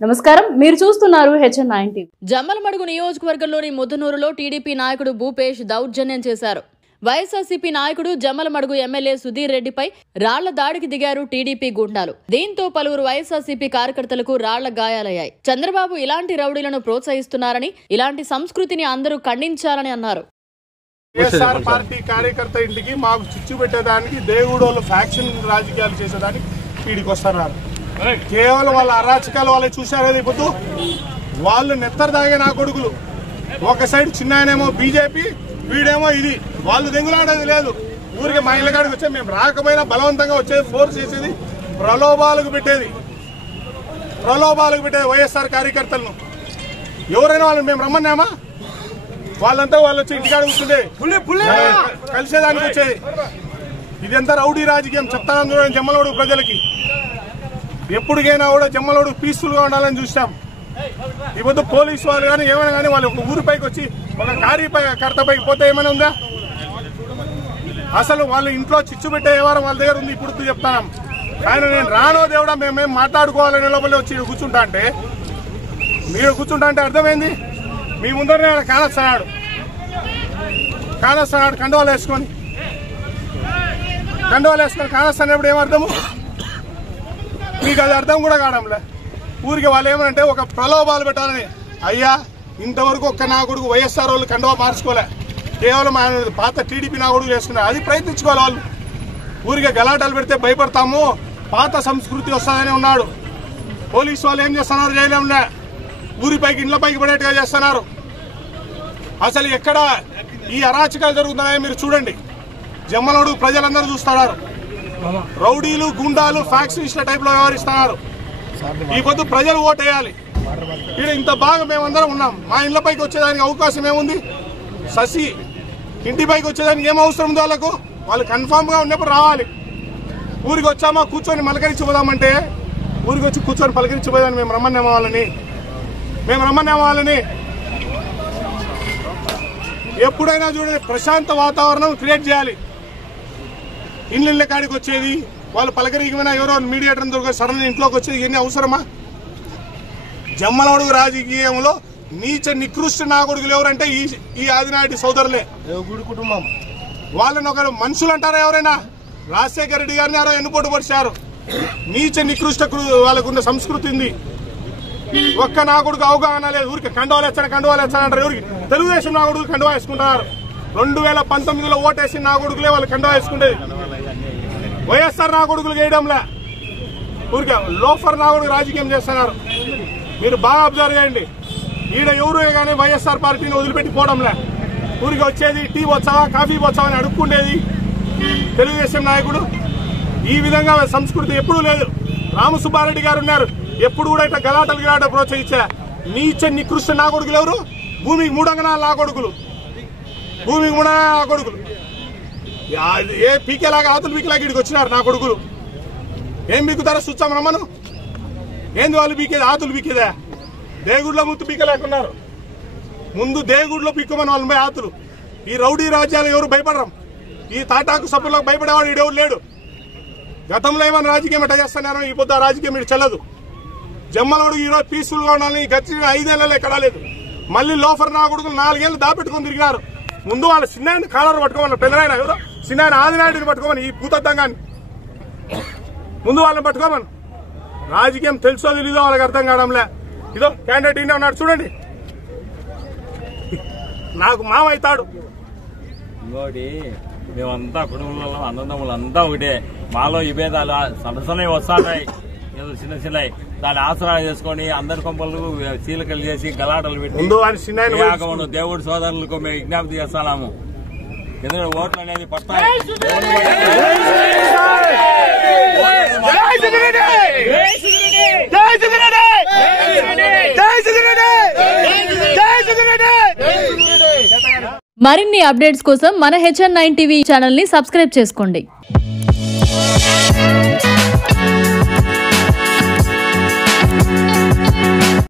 నమస్కారం మీరు చూస్తున్నారు HN9 టీవీ. జమ్మలమడుగు నియోజకవర్గంలోని ముద్దనూరులో టీడీపీ నాయకుడు భూపేష్ దౌర్జన్యం చేశారు. వైఎస్ఆర్సీపీ నాయకుడు జమ్మలమడుగు ఎమ్మెల్యే సుధీర్ రెడ్డిపై రాళ్ల దాడికి దిగారు టీడీపీ గుండాలు. దీంతో పలువురు వైఎస్ఆర్సీపీ కార్యకర్తలకు రాళ్ల గాయాలయ్యాయి. చంద్రబాబు ఇలాంటి రౌడీలను ప్రోత్సహిస్తున్నారని, ఇలాంటి సంస్కృతిని అందరూ ఖండించాలని అన్నారు. వైఎస్ఆర్ పార్టీ కార్యకర్త ఇంటికి మాకు చిచ్చు పెట్టేదానికి దేవుడోళ్ళు ఫ్యాక్షన్ రాజకీయాలు చేసేదానికి వీడికి వస్తున్నారు. కేవలం వాళ్ళ అరాచకాలు వాళ్ళే చూశారు. ఇప్పుడు వాళ్ళు నెత్తర తాగే నా కొడుకులు, ఒక సైడ్ చిన్న ఆయనేమో బీజేపీ, వీడేమో ఇది. వాళ్ళు దెంగులాడేది లేదు. ఊరికి మా ఇళ్ళ కాడికి వచ్చే మేము రాకపోయినా బలవంతంగా వచ్చేది, ఫోర్స్ చేసేది, ప్రలోభాలకు పెట్టేది వైఎస్ఆర్ కార్యకర్తలను. ఎవరైనా వాళ్ళని మేము రమ్మన్నామా? వాళ్ళంతా వాళ్ళు వచ్చి ఇంటికాడ కూర్చుంటే కలిసేదానికి వచ్చేది. ఇదంతా రౌడీ రాజకీయం. చెప్తాను చూడండి జమ్మలమడుగు ప్రజలకి. ఎప్పటికైనా కూడా జమ్మలమడుగు పీస్ఫుల్ గా ఉండాలని చూసాం. ఈ పొద్దు పోలీసు వాళ్ళు కానీ ఏమైనా కానీ వాళ్ళు ఒక ఊరిపైకి వచ్చి ఒక కార్యకర్తపైకి పోతే ఏమైనా ఉందా? అసలు వాళ్ళ ఇంట్లో చిచ్చు పెట్టే వ్యవహారం వాళ్ళ దగ్గర ఉంది. ఇప్పుడు చెప్తాను. ఆయన నేను రానో దేవుడా మేమేం మాట్లాడుకోవాలని లోపల వచ్చి కూర్చుంటా అంటే, మీరు కూర్చుంటా అంటే అర్థమైంది. మీ ముందరనే కానొస్తున్నాడు కండవాలు వేసుకొని కానొస్తున్నప్పుడు ఏమర్థము? మీకు అది అర్థం కూడా కావడంలే. ఊరికి వాళ్ళు ఏమనంటే ఒక ప్రలోభాలు పెట్టాలని. అయ్యా, ఇంతవరకు ఒక్క నా కొడుకు వైఎస్ఆర్ వాళ్ళు కండవా మార్చుకోలే, కేవలం ఆయన పాత టీడీపీ నా కొడుకు వేసుకున్నారు. అది ప్రయత్నించుకోవాలి వాళ్ళు. ఊరికి గలాటాలు పెడితే భయపడతాము, పాత సంస్కృతి వస్తుందని ఉన్నాడు. పోలీసు వాళ్ళు ఏం చేస్తున్నారు? జైలంలో ఊరిపైకి ఇళ్లపైకి పడేట్టుగా చేస్తున్నారు. అసలు ఎక్కడ ఈ అరాచకాలు జరుగుతున్నాయో మీరు చూడండి. జమ్మలమడుగు ప్రజలందరూ చూస్తున్నారు. రౌడీలు, గుండాలు, ఫ్యాక్షనిస్ట్ల టైప్ లో వ్యవహరిస్తున్నారు. ఈ పొద్దు ప్రజలు ఓటేయాలి. ఇక్కడ ఇంత బాగా మేమందరం ఉన్నాం. మా ఇళ్లపైకి వచ్చేదానికి అవకాశం ఏముంది? శశి ఇంటిపైకి వచ్చేదానికి ఏం అవసరం ఉంది? వాళ్ళు కన్ఫామ్ గా ఉన్నప్పుడు రావాలి. ఊరికి వచ్చామా కూర్చొని పలకరించిపోదామంటే, ఊరికి వచ్చి కూర్చొని పలకరించిపోదామని మేము రమ్మన్నామా వాళ్ళని? ఎప్పుడైనా చూడండి, ప్రశాంత వాతావరణం క్రియేట్ చేయాలి. ఇళ్ళ కాడికి వచ్చేది, వాళ్ళు పలకరికమైనా ఎవరో మీడియేటర్ దొరక సడన్ ఇంట్లోకి వచ్చేది ఇవన్నీ అవసరమా? జమ్మలమడుగు రాజకీయంలో నీచ నికృష్ట నాయకుడులు ఎవరంటే ఈ ఆదినాటి సోదరులే, గుడి కుటుంబం. వాళ్ళని ఒక మనుషులు అంటారా ఎవరైనా? రాజశేఖర రెడ్డి గారిని ఎవరో ఎన్నుపోటు పడిచారు. నీచ నికృష్ట వాళ్ళకున్న సంస్కృతి ఉంది. ఒక్క నా కొడుకు అవగాహన లేదు. ఊరికి కండవాలు ఎచ్చానంటారు. ఎవరికి? తెలుగుదేశం నా కొడుకు కండవా వేసుకుంటున్నారు. 2019లో ఓటేసి నా కొడుకులే వాళ్ళు కండవా వేసుకుంటేది. వైఎస్ఆర్ నా కొడుకులు వేయడంలే. ఊరికే లోఫర్ నా కొడుకు రాజకీయం చేస్తున్నారు. మీరు బాగా అబ్జర్వ్ చేయండి. ఈడ ఎవరు కానీ వైఎస్ఆర్ పార్టీని వదిలిపెట్టి పోవడంలే. ఊరికి వచ్చేది టీ వచ్చావా, కాఫీ వచ్చావా అని అడుక్కుండేది తెలుగుదేశం నాయకుడు. ఈ విధంగా సంస్కృతి ఎప్పుడూ లేదు. రామసుబ్బారెడ్డి గారు ఉన్నారు, ఎప్పుడు కూడా ఇట్లా గలాటలు ప్రోత్సహించా. నీచ నికృష్ట నా కొడుకులు ఎవరు? భూమికి మూడంగనాలు నా కొడుకులు. ఏ పీకేలాగా ఆతులు పీకేలాగా ఇక్కడికి వచ్చినారు నా కొడుకులు. ఏం పీకుతారో చూస్తాం రమ్మను. ఏంది వాళ్ళు పీకేది? ఆతులు పీకేదా? దేగుడిలో ముత్తు పీకలేకున్నారు. ముందు దేగుడిలో పీక్కమని వాళ్ళు పోయి ఆతులు. ఈ రౌడీ రాజ్యాలు ఎవరు భయపడరు. ఈ తాటాకు సభ్యులకు భయపడేవాడు ఈడెవరు లేడు. గతంలో ఏమైనా రాజకీయం ఎట్లా చేస్తున్నారో ఈ పొద్దు రాజకీయం ఇటు చెల్లదు. జమ్మలమడుగు ఈరోజు పీస్ఫుల్ గా ఉండాలని గచ్చిన 5 ఏళ్లలో ఎక్కడా లేదు. మళ్ళీ లోఫర్ నా కొడుకులు 4 ఏళ్లు దాపెట్టుకుని తిరిగినారు. ముందు వాళ్ళ చిన్నాయన కాలర్ పట్టుకోమని, పెద్దనాయన ఎవరో చిన్నాయన ఆదినాయుడిని పట్టుకోమని, ఈ భూతద్దంగాన్ని ముందు వాళ్ళని పట్టుకోమని. రాజకీయం తెలుసో తెలీదో వాళ్ళకి అర్థం కావడంలే. ఇదో క్యాండిడేట్ ఈయన ఉన్నాడు చూడండి, నాకు మామవుతాడు. ఇంకోటి, మేమంతా కుటుంబంలో అన్నదమ్ములు అంతా ఒకటే. మాలో విభేదాలు సరసనే వస్తాయి, ఏదో చిన్న దాన్ని ఆసరా చేసుకుని అందరి కొంపలు చీలకలు చేసి గలాటలు పెట్టి దేవుడి సోదరులకు మేము విజ్ఞప్తి చేస్తున్నాము. ఎందుకంటే ఓట్లు అనేది పడతాయి. మరిన్ని అప్డేట్స్ కోసం మన HN9 టీవీ ఛానల్ ని సబ్స్క్రైబ్ చేసుకోండి.